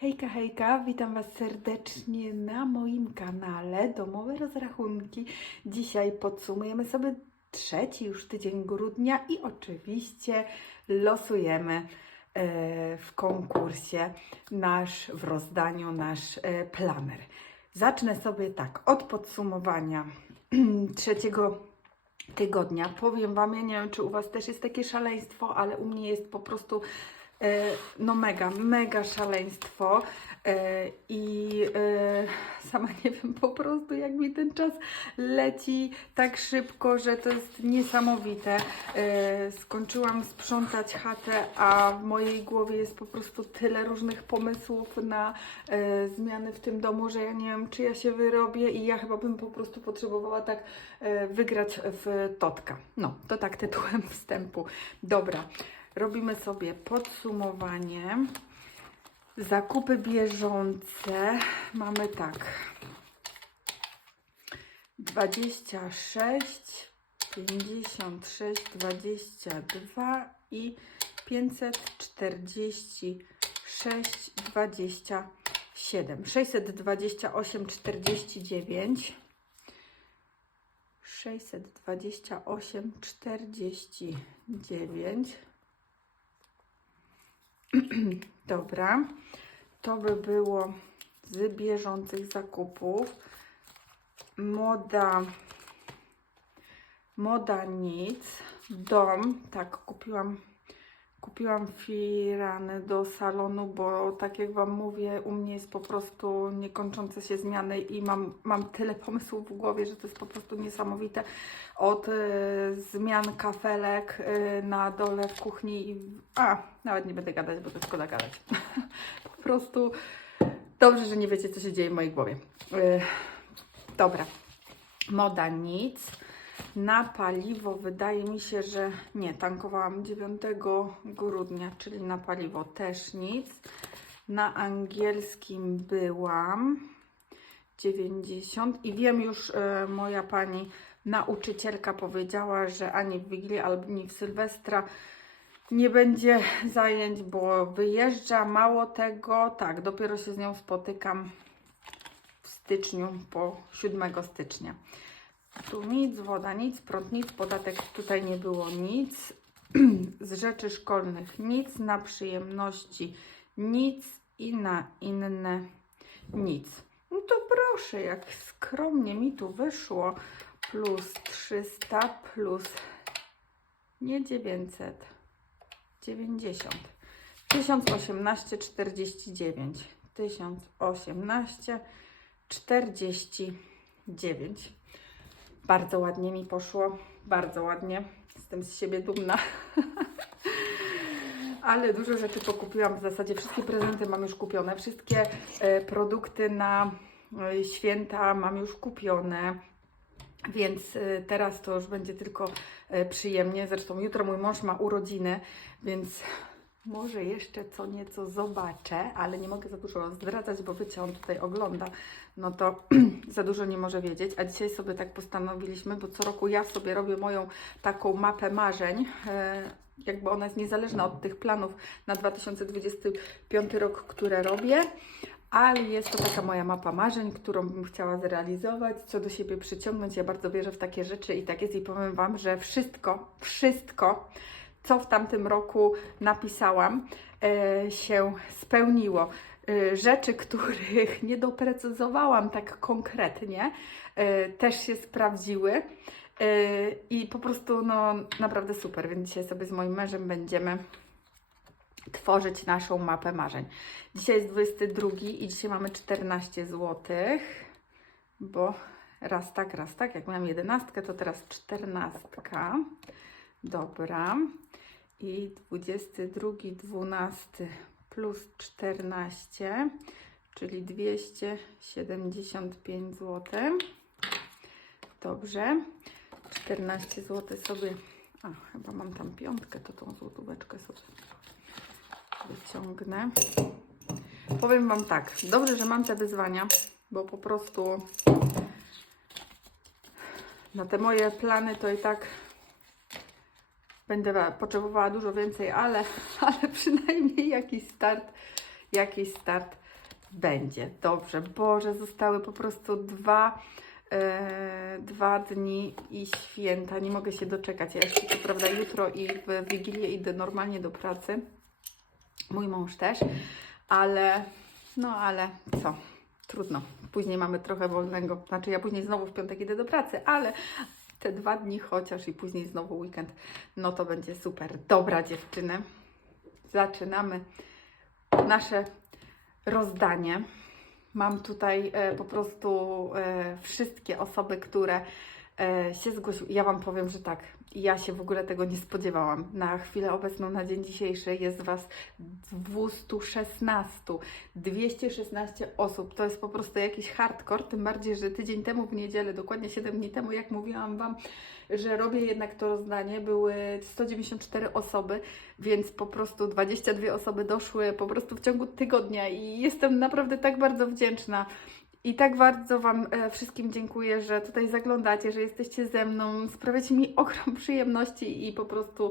Hejka, hejka, witam Was serdecznie na moim kanale Domowe Rozrachunki. Dzisiaj podsumujemy sobie trzeci już tydzień grudnia i oczywiście losujemy e, w konkursie nasz, w rozdaniu nasz e, planer. Zacznę sobie tak, od podsumowania trzeciego tygodnia. Powiem Wam, ja nie wiem, czy u Was też jest takie szaleństwo, ale u mnie jest po prostu no mega, mega szaleństwo e, i e, sama nie wiem po prostu jak mi ten czas leci tak szybko, że to jest niesamowite. E, skończyłam sprzątać chatę, a w mojej głowie jest po prostu tyle różnych pomysłów na e, zmiany w tym domu, że ja nie wiem czy ja się wyrobię i ja chyba bym po prostu potrzebowała tak e, wygrać w totka. No, to tak tytułem wstępu. Dobra. Robimy sobie podsumowanie. Zakupy bieżące mamy tak. 26, 56, 22 i 546, 27. 628, 49. 628, 49. Dobra, to by było z bieżących zakupów. Moda, moda nic. Dom, tak, kupiłam, kupiłam firany do salonu, bo tak jak Wam mówię, u mnie jest po prostu niekończące się zmiany i mam, mam tyle pomysłów w głowie, że to jest po prostu niesamowite. Od e, zmian kafelek e, na dole w kuchni. i- A, nawet nie będę gadać, bo to szkoda gadać. po prostu dobrze, że nie wiecie, co się dzieje w mojej głowie. E, dobra, moda nic. Na paliwo wydaje mi się, że nie, tankowałam 9 grudnia, czyli na paliwo też nic. Na angielskim byłam 90 i wiem już, e, moja pani nauczycielka powiedziała, że ani w Wigilię, ani w Sylwestra nie będzie zajęć, bo wyjeżdża. Mało tego, tak, dopiero się z nią spotykam w styczniu, po 7 stycznia. Tu nic, woda nic, prąd nic, podatek tutaj nie było nic. Z rzeczy szkolnych nic, na przyjemności nic i na inne nic. No to proszę, jak skromnie mi tu wyszło. Plus 300 plus nie 900, 90. 1018,49. 1018,49. Bardzo ładnie mi poszło, bardzo ładnie. Jestem z siebie dumna. Ale dużo rzeczy pokupiłam. W zasadzie wszystkie prezenty mam już kupione. Wszystkie e, produkty na e, święta mam już kupione. Więc e, teraz to już będzie tylko przyjemnie. Zresztą jutro mój mąż ma urodziny, więc może jeszcze co nieco zobaczę, ale nie mogę za dużo zdradzać, bo wiecie, on tutaj ogląda, no to za dużo nie może wiedzieć. A dzisiaj sobie tak postanowiliśmy, bo co roku ja sobie robię moją taką mapę marzeń. e, Jakby ona jest niezależna od tych planów na 2025 rok, które robię, ale jest to taka moja mapa marzeń, którą bym chciała zrealizować, co do siebie przyciągnąć. Ja bardzo wierzę w takie rzeczy i tak jest i powiem Wam, że wszystko, wszystko, co w tamtym roku napisałam, e, się spełniło. E, rzeczy, których nie doprecyzowałam tak konkretnie, e, też się sprawdziły. I po prostu, no, naprawdę super. Więc dzisiaj sobie z moim mężem będziemy tworzyć naszą mapę marzeń. Dzisiaj jest 22 i dzisiaj mamy 14 zł, bo raz tak, raz tak. Jak miałam 11, to teraz 14. Dobra. I 22, 12 plus 14, czyli 275 zł. Dobrze. 14 zł sobie. A, chyba mam tam piątkę, to tą złotóweczkę sobie wyciągnę. Powiem Wam tak, dobrze, że mam te wyzwania, bo po prostu na te moje plany to i tak będę wa- potrzebowała dużo więcej, ale, ale przynajmniej jakiś start, jakiś start będzie. Dobrze, Boże, zostały po prostu dwa, e, dwa dni i święta. Nie mogę się doczekać. Ja jeszcze, co prawda, jutro i w Wigilię idę normalnie do pracy. Mój mąż też, ale no ale co? Trudno. Później mamy trochę wolnego. Znaczy, ja później znowu w piątek idę do pracy, ale te dwa dni chociaż i później znowu weekend, no to będzie super. Dobra, dziewczyny. Zaczynamy nasze rozdanie. Mam tutaj e, po prostu e, wszystkie osoby, które się zgłosiły. Ja Wam powiem, że tak, ja się w ogóle tego nie spodziewałam. Na chwilę obecną, na dzień dzisiejszy jest Was 216, 216 osób. To jest po prostu jakiś hardcore, tym bardziej, że tydzień temu w niedzielę, dokładnie 7 dni temu, jak mówiłam Wam, że robię jednak to rozdanie, były 194 osoby, więc po prostu 22 osoby doszły po prostu w ciągu tygodnia i jestem naprawdę tak bardzo wdzięczna. I tak bardzo Wam e, wszystkim dziękuję, że tutaj zaglądacie, że jesteście ze mną. Sprawiacie mi ogrom przyjemności i po prostu,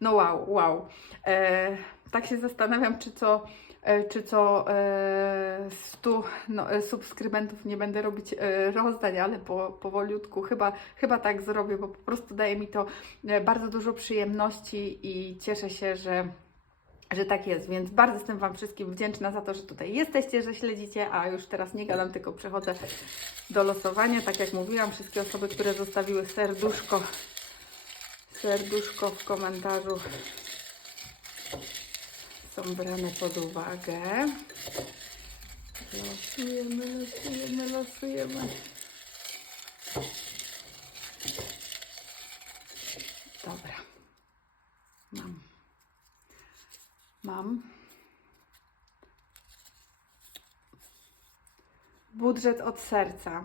no wow, wow. E, tak się zastanawiam, czy co, e, czy co e, 100 no, e, subskrybentów nie będę robić e, rozdań, ale po, powoliutku chyba, chyba tak zrobię, bo po prostu daje mi to bardzo dużo przyjemności i cieszę się, że że tak jest, więc bardzo jestem Wam wszystkim wdzięczna za to, że tutaj jesteście, że śledzicie, a już teraz nie gadam, tylko przechodzę do losowania. Tak jak mówiłam, wszystkie osoby, które zostawiły serduszko, serduszko w komentarzu są brane pod uwagę. Losujemy, losujemy, losujemy. Dobra. Mam. Mam. Budżet od serca.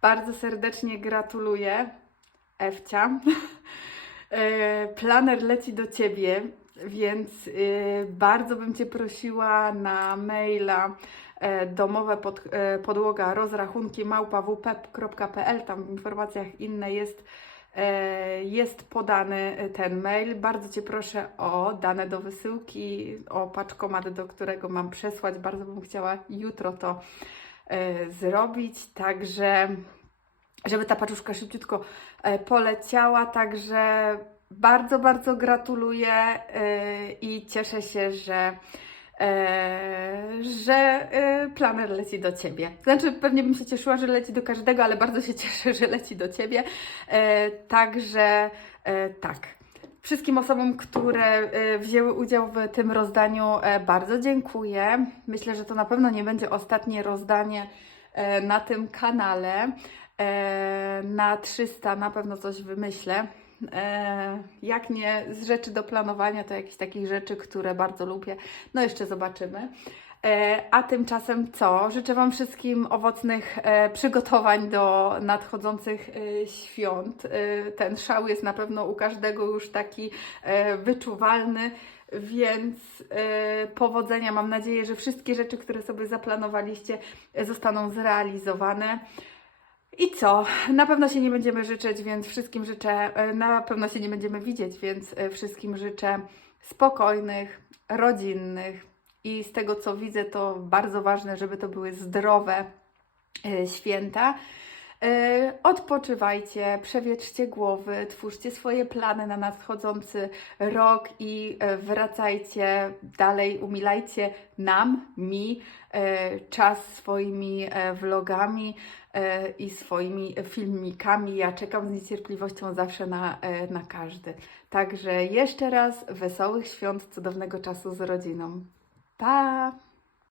Bardzo serdecznie gratuluję, Ewcia. E, Planer leci do Ciebie, więc e, bardzo bym Cię prosiła na maila e, domowe pod, podłoga rozrachunki małpawp.pl, tam w informacjach inne jest jest podany ten mail. Bardzo Cię proszę o dane do wysyłki, o paczkomat, do którego mam przesłać. Bardzo bym chciała jutro to e, zrobić, także żeby ta paczuszka szybciutko e, poleciała, także bardzo, bardzo gratuluję e, i cieszę się, że e, że e, planer leci do Ciebie. Znaczy, pewnie bym się cieszyła, że leci do każdego, ale bardzo się cieszę, że leci do Ciebie. E, Także e, tak. Wszystkim osobom, które e, wzięły udział w tym rozdaniu, e, bardzo dziękuję. Myślę, że to na pewno nie będzie ostatnie rozdanie e, na tym kanale. E, Na 300 na pewno coś wymyślę. E, Jak nie z rzeczy do planowania, to jakieś takich rzeczy, które bardzo lubię. No jeszcze zobaczymy. E, A tymczasem co? Życzę Wam wszystkim owocnych e, przygotowań do nadchodzących świąt. Ten szał jest na pewno u każdego już taki wyczuwalny, więc powodzenia. Mam nadzieję, że wszystkie rzeczy, które sobie zaplanowaliście, zostaną zrealizowane. I co? Na pewno się nie będziemy życzyć, więc wszystkim życzę, e, na pewno się nie będziemy widzieć, więc e, wszystkim życzę spokojnych, rodzinnych i z tego co widzę, to bardzo ważne, żeby to były zdrowe e, święta. E, Odpoczywajcie, przewietrzcie głowy, twórzcie swoje plany na nadchodzący rok i e, wracajcie dalej, umilajcie nam, mi e, czas swoimi vlogami i swoimi filmikami. Ja czekam z niecierpliwością zawsze na, na każdy. Także jeszcze raz wesołych świąt, cudownego czasu z rodziną. Pa!